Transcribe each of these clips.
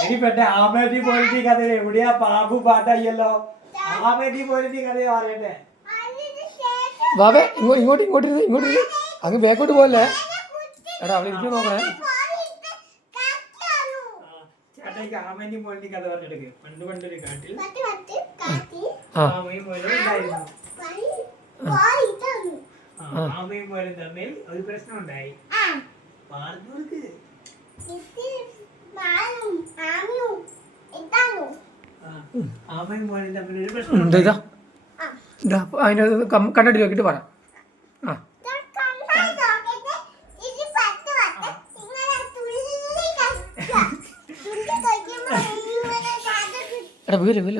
ഇനിപ്പെട്ട ആമേടി പോലത്തെ കഥ എവിടെയാ പാമ്പു പാട്ടായല്ലോ ആമേടി പോലത്തെ കഥ പറയട്ടെ. ബാബേ ഇങ്ങോട്ട് ഇങ്ങോട്ട് ഇങ്ങോട്ട് ഇരുന്ന് ഇങ്ങോട്ട് ഇരുന്ന്. അങ്ങ് ബാക്കോട്ട് പോകല്ലേ എടാ അവിടെ ഇരിക്കും നോക്കണേ ചേട്ടായിക്ക് ആമേന്റെയും പോലത്തെ കഥ പറഞ്ഞെടുക്ക് പണ്ട് പണ്ടൊരു കാട്ടിൽ ആ. ആമയും പോലും ഉണ്ടായിരുന്നു. ആ, ആമയും പോലും തമ്മിൽ ഒരു പ്രശ്നം ഉണ്ടായി പറഞ്ഞു കൊടുക്ക് ആ, ആമയും പോലും തമ്മിൽ ഒരു പ്രശ്നം അതിനകത്ത് കം- നോക്കിയിട്ട് പറ. ആ. എടാ വീൽ വീൽ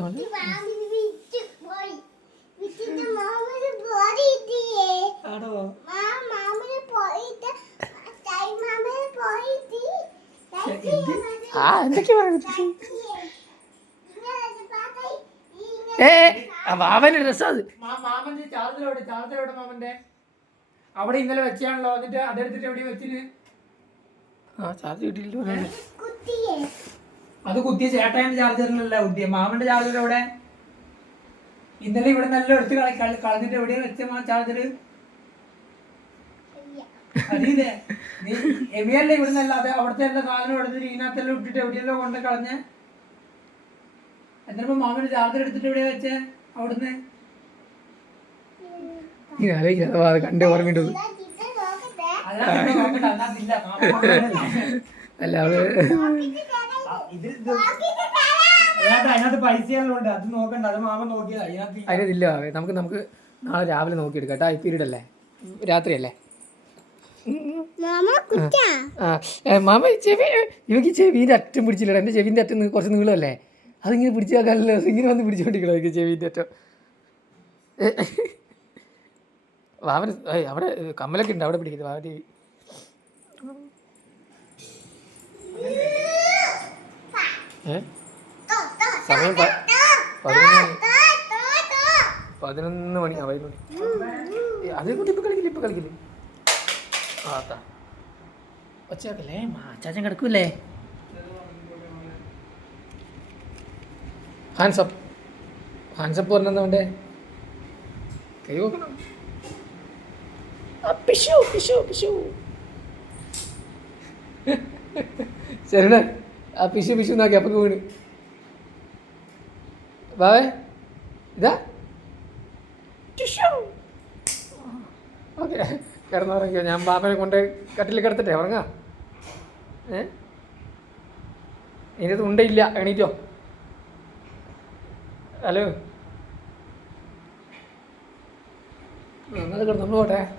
ആ എന്തൊക്കെ പറയുന്നത് ഏ ബാബന്റെ ഡ്രസ്സാ അത്. മാമന്റെ ചാർജറോടെ ചാർജറോടെ മാമന്റെ? അവിടെ ഇന്നലെ വെച്ചാണല്ലോ എന്നിട്ട് അതെടുത്തിട്ട് എവിടെ വെച്ചിന്? ആ ചാർജ് കിട്ടിയില്ല അത് കുത്തിയ ചേട്ടായന്റെ ചാർജറിലല്ല കുത്തിയ. മാമന്റെ ചാർജർ എവിടെ ഇന്നലെ ഇവിടെ നല്ല എടുത്ത് കള കള- കളഞ്ഞിട്ട് എവിടെയാ വെച്ച മാ ചാർജർ അറിയില്ലേ നീ എവിയല്ലേ ഇവിടെ നല്ല അത് അവിടുത്തെ എല്ലാ സാധനം എടുത്തിട്ട് ഇതിനകത്തെല്ലാം ഇട്ടിട്ട് എവിടെയല്ലോ കൊണ്ട് കളഞ്ഞ? എന്നിപ്പോ മാമന് രാത്രി എടുത്തിട്ട് എവിടെയാ വെച്ച? അവിടുന്ന്? കണ്ടേ അല്ലാതെ. അല്ല അതിനകത്ത് പൈസ അത് നോക്കണ്ട അത് മാമ നോക്കിയതാ അതിനകത്ത് ഈ- അതിനകത്തില്ല ബാബേ. നമുക്ക് നമുക്ക് നാളെ രാവിലെ നോക്കിയെടുക്കാം കേട്ടോ ഈ പീരീഡ് അല്ലേ? രാത്രിയല്ലേ? ആ മാമ ചെവി ഇവക്ക് ചെവിന്റെ അറ്റം പിടിച്ചില്ല എന്റെ ചെവിന്റെ അറ്റം കുറച്ച് നീളമല്ലേ? അതിങ്ങനെ പിടിച്ചു വെക്കാനല്ലോ ഇങ്ങനെ വന്ന് പിടിച്ചോണ്ടിരിക്കണം എനിക്ക് ചെവിന്റെ അറ്റം? വാവന് അവിടെ കമ്മലൊക്കെ ഉണ്ട് അവിടെ പിടിക്കുന്നത് വാവൻ ടി സമയം പതിനൊന്ന് മണി ആ അതേ കൂട്ടി ഇപ്പം കളിക്കില്ല ഇപ്പം കളിക്കില്ല? ആ അതാ ഒച്ചയാക്കല്ലേ മാച്ചാച്ചൻ കിടക്കൂലേ ഹാൻസപ്പ് ഹാൻസപ്പ് പറഞ്ഞവന്റെ കൈ നോക്കണം പിഷു പിഷു ശരണ ആ പിശു പിശു എന്നാക്കി അപ്പൊ വീണ്. ബാവേ ഇതാ. ഓക്കെ. കിടന്നുറങ്ങിയോ ഞാൻ ബാബനെ കൊണ്ട് കട്ടിൽ കിടത്തിട്ടെ ഉറങ്ങാ. ഏ? ഇതിനകത്ത് ഉണ്ടയില്ല എണീറ്റോ. ഹലോ. നമ്മൾ കിടന്നു പോട്ടെ.